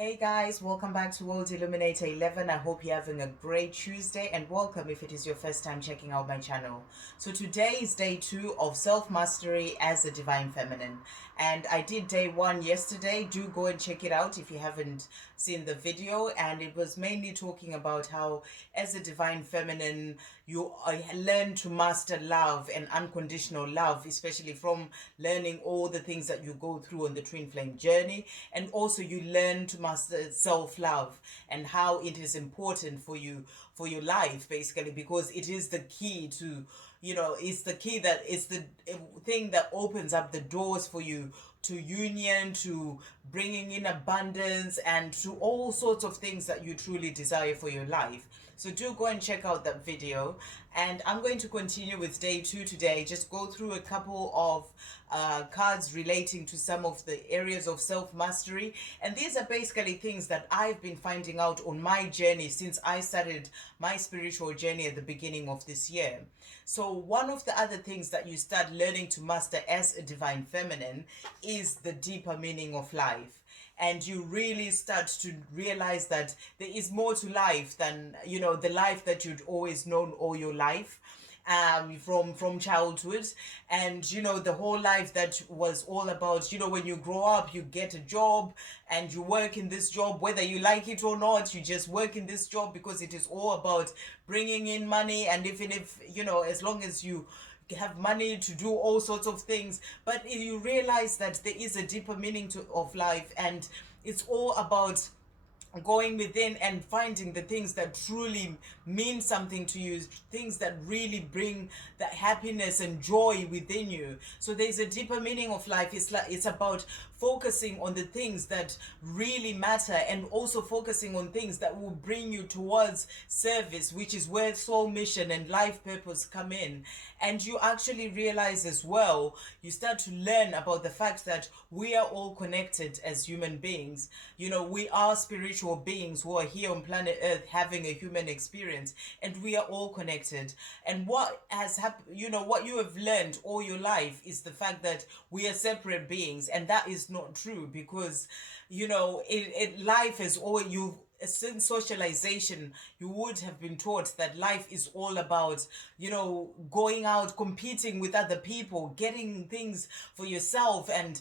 Hey guys, welcome back to World Illuminator 11. I hope you're having a great Tuesday and welcome if it is your first time checking out my channel. So today is day 2 of self-mastery as a divine feminine. And I did day 1 yesterday. Do go and check it out if you haven't seen the video. And it was mainly talking about how as a divine feminine, you learn to master love and unconditional love, especially from learning all the things that you go through on the twin flame journey. And also you learn to master self-love and how it is important for your life, basically, because it is the key to, it's the key that it's the thing that opens up the doors for you to union, to bringing in abundance, and to all sorts of things that you truly desire for your life. So do go and check out that video. And I'm going to continue with day 2 today. Just go through a couple of cards relating to some of the areas of self-mastery. And these are basically things that I've been finding out on my journey since I started my spiritual journey at the beginning of this year. So one of the other things that you start learning to master as a divine feminine is the deeper meaning of life. And you really start to realize that there is more to life than, the life that you'd always known all your life, from childhood. And the whole life that was all about, when you grow up, you get a job and you work in this job, whether you like it or not, you just work in this job because it is all about bringing in money. And even if, as long as you have money to do all sorts of things, but you realize that there is a deeper meaning of life, and it's all about going within and finding the things that truly mean something to you, things that really bring that happiness and joy within you. So there's a deeper meaning of life. It's about focusing on the things that really matter, and also focusing on things that will bring you towards service, which is where soul mission and life purpose come in. And you actually realize as well, you start to learn about the fact that we are all connected as human beings. We are spiritual beings who are here on planet Earth having a human experience, and we are all connected. And what has happened, what you have learned all your life is the fact that we are separate beings, and that is not true, because life has always, you've since socialization, you would have been taught that life is all about, going out, competing with other people, getting things for yourself. And,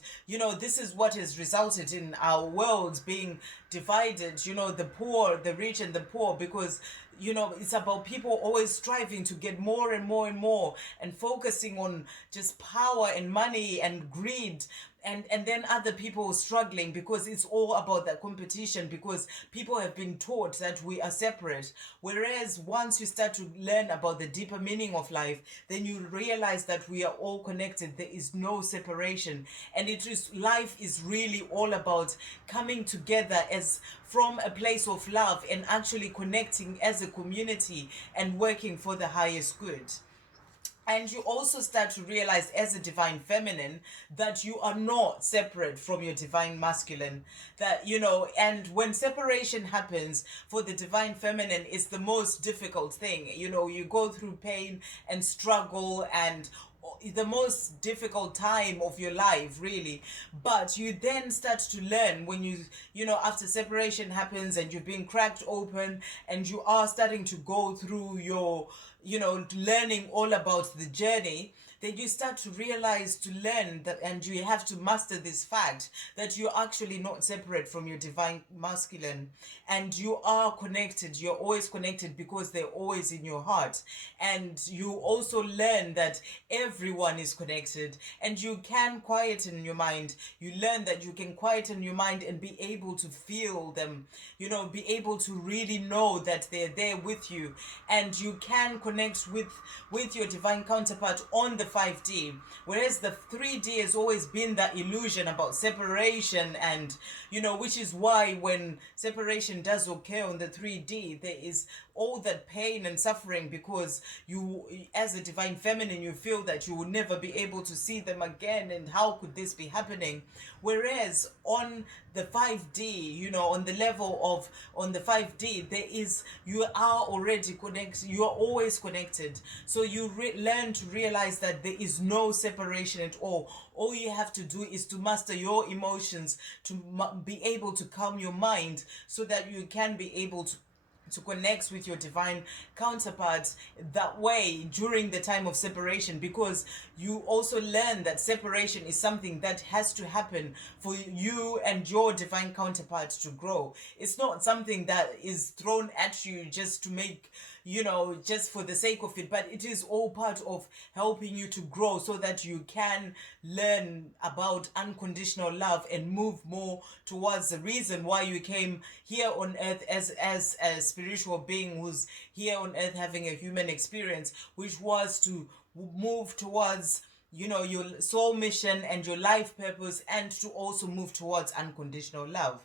this is what has resulted in our world being divided, the poor, the rich, and the poor, because it's about people always striving to get more and more and more, and focusing on just power and money and greed, and then other people struggling, because it's all about that competition, because people have been taught that we are separate. Whereas once you start to learn about the deeper meaning of life, then you realize that we are all connected. There is no separation, and life is really all about coming together as from a place of love, and actually connecting as a community and working for the highest good. And you also start to realize as a divine feminine that you are not separate from your divine masculine. That, and when separation happens for the divine feminine, it's the most difficult thing. You go through pain and struggle and the most difficult time of your life, really. But you then start to learn when after separation happens and you've been cracked open, and you are starting to go through your learning all about the journey, then you start to realize, to learn that, and you have to master this fact that you're actually not separate from your divine masculine, and you are connected. You're always connected because they're always in your heart. And you also learn that everyone is connected, and you can quieten your mind. You learn that you can quieten your mind and be able to feel them, be able to really know that they're there with you, and you can connect with your divine counterpart on the 5D. Whereas the 3D has always been that illusion about separation, and which is why when separation does occur on the 3D, there is all that pain and suffering, because you, as a divine feminine, you feel that you will never be able to see them again, and how could this be happening? Whereas on the 5D, you know, on the level of, on the 5D, there is, you are already connected, you are always connected. So you learn to realize that there is no separation at all. All you have to do is to master your emotions, to be able to calm your mind, so that you can be able to connect with your divine counterparts that way during the time of separation, because you also learn that separation is something that has to happen for you and your divine counterpart to grow. It's not something that is thrown at you just to make, you know, just for the sake of it, but it is all part of helping you to grow, so that you can learn about unconditional love and move more towards the reason why you came here on earth as a spiritual being who's here on earth having a human experience, which was to move towards, you know, your soul mission and your life purpose, and to also move towards unconditional love.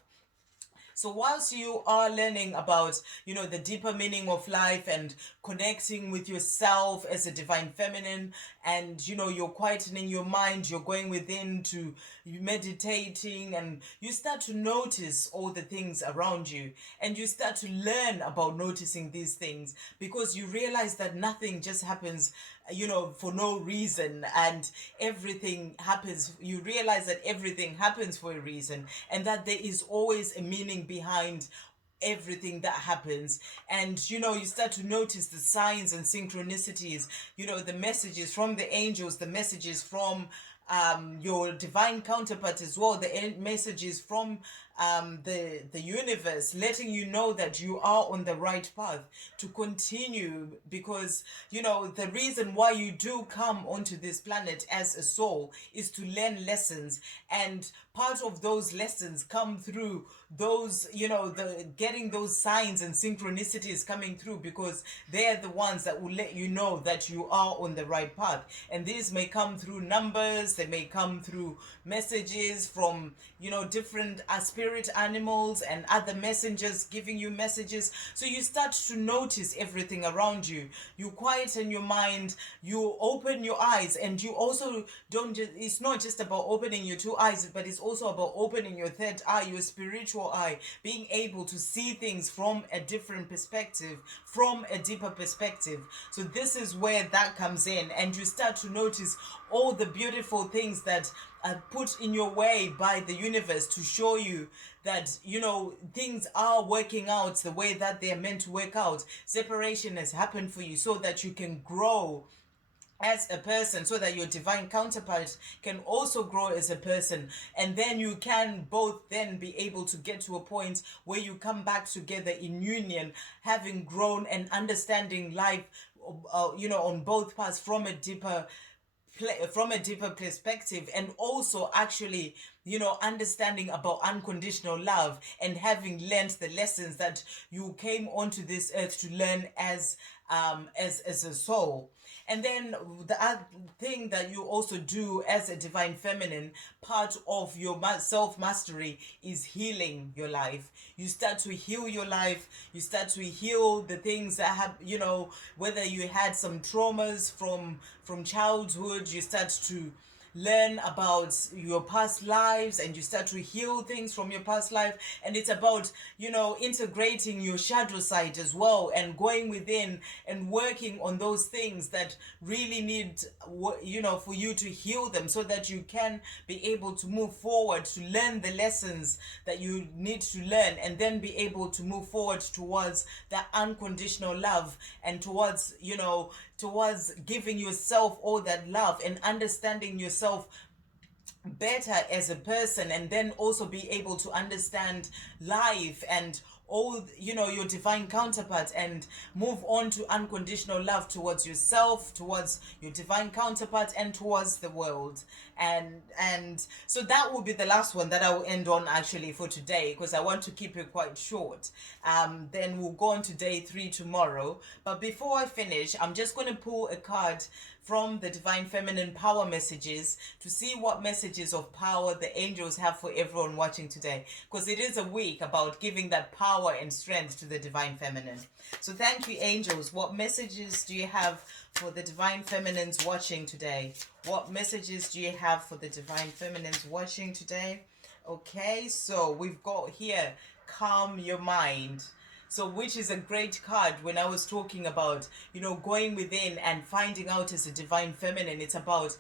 So whilst you are learning about, you know, the deeper meaning of life and connecting with yourself as a divine feminine, and, you know, you're quietening your mind, you're going within to meditating, and you start to notice all the things around you, and you start to learn about noticing these things, because you realize that nothing just happens, you know, for no reason, and everything happens, you realize that everything happens for a reason, and that there is always a meaning behind everything that happens. And, you know, you start to notice the signs and synchronicities, you know, the messages from the angels, the messages from your divine counterpart as well, the messages from the universe, letting you know that you are on the right path to continue, because, you know, the reason why you do come onto this planet as a soul is to learn lessons, and part of those lessons come through those, you know, the getting those signs and synchronicities coming through, because they're the ones that will let you know that you are on the right path. And these may come through numbers, they may come through messages from, you know, different spirit animals and other messengers giving you messages. So you start to notice everything around you, you quieten your mind, you open your eyes, and you also don't just, it's not just about opening your two eyes, but it's also about opening your third eye, your spiritual eye, being able to see things from a different perspective, from a deeper perspective. So this is where that comes in, and you start to notice all the beautiful things that are put in your way by the universe to show you that, you know, things are working out the way that they are meant to work out. Separation has happened for you so that you can grow as a person, so that your divine counterpart can also grow as a person, and then you can both then be able to get to a point where you come back together in union, having grown and understanding life, you know, on both paths from a deeper perspective, and also actually, you know, understanding about unconditional love, and having learned the lessons that you came onto this earth to learn as a soul. And then the other thing that you also do as a divine feminine, part of your self mastery, is healing your life. You start to heal your life, you start to heal the things that have, you know, whether you had some traumas from childhood, you start to learn about your past lives, and you start to heal things from your past life. And it's about, you know, integrating your shadow side as well, and going within and working on those things that really need, you know, for you to heal them, so that you can be able to move forward, to learn the lessons that you need to learn, and then be able to move forward towards that unconditional love, and towards, you know, towards giving yourself all that love and understanding yourself better as a person, and then also be able to understand life and all, you know, your divine counterpart, and move on to unconditional love towards yourself, towards your divine counterpart, and towards the world. And so that will be the last one that I will end on actually for today, because I want to keep it quite short. Then we'll go on to day 3 tomorrow. But before I finish, I'm just going to pull a card from the Divine Feminine Power Messages to see what messages of power the angels have for everyone watching today, because it is a week about giving that power and strength to the Divine Feminine. So thank you, angels. What messages do you have for the Divine Feminines watching today? What messages do you have for the Divine Feminines watching today? Okay, so we've got here calm your mind. So, which is a great card when I was talking about, going within and finding out as a divine feminine. It's about,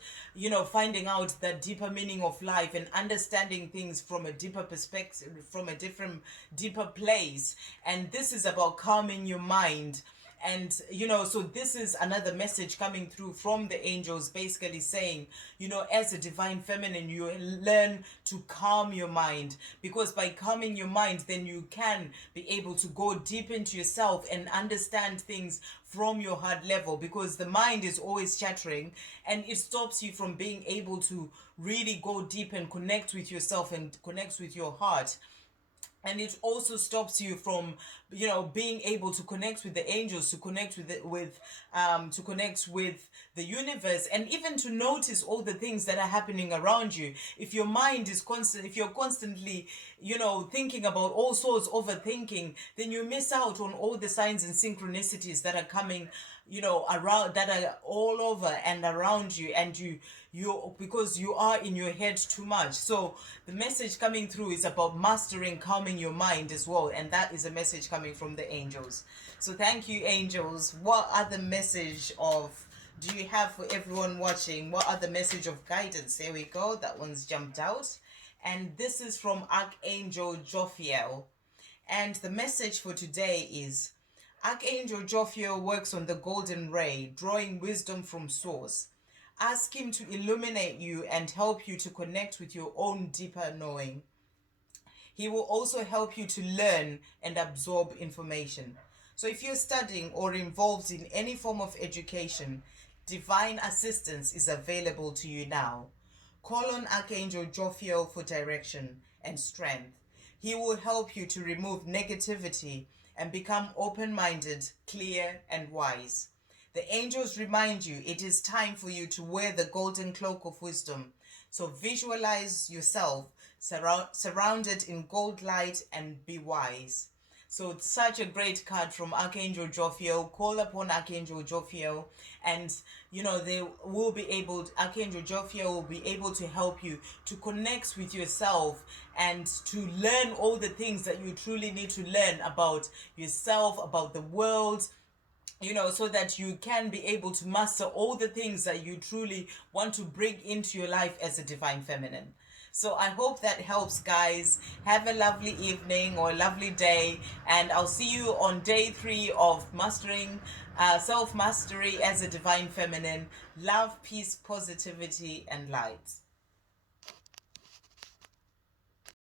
finding out the deeper meaning of life and understanding things from a deeper perspective, from a different, deeper place. And this is about calming your mind. And so this is another message coming through from the angels, basically saying, as a divine feminine, you learn to calm your mind, because by calming your mind, then you can be able to go deep into yourself and understand things from your heart level, because the mind is always chattering and it stops you from being able to really go deep and connect with yourself and connect with your heart. And it also stops you from being able to connect with the angels, to connect with to connect with the universe, and even to notice all the things that are happening around you. If your mind is constant, if you're constantly thinking about all sorts, overthinking, then you miss out on all the signs and synchronicities that are coming around, that are all over and around you, and you because you are in your head too much. So the message coming through is about mastering calming your mind as well, and that is a message coming from the angels. So thank you, angels. What other message of do you have for everyone watching? What other message of guidance? There we go, that one's jumped out. And this is from Archangel Jophiel. And the message for today is: Archangel Jophiel works on the golden ray, drawing wisdom from source. Ask him to illuminate you and help you to connect with your own deeper knowing. He will also help you to learn and absorb information. So if you're studying or involved in any form of education, divine assistance is available to you now. Call on Archangel Jophiel for direction and strength. He will help you to remove negativity and become open-minded, clear, and wise. The angels remind you it is time for you to wear the golden cloak of wisdom. So visualize yourself surrounded in gold light and be wise. So it's such a great card from Archangel Jophiel. Call upon Archangel Jophiel, and they will be able. Archangel Jophiel will be able to help you to connect with yourself and to learn all the things that you truly need to learn about yourself, about the world, so that you can be able to master all the things that you truly want to bring into your life as a divine feminine. So I hope that helps, guys. Have a lovely evening or a lovely day, and I'll see you on day 3 of mastering self mastery as a divine feminine. Love, peace, positivity, and light.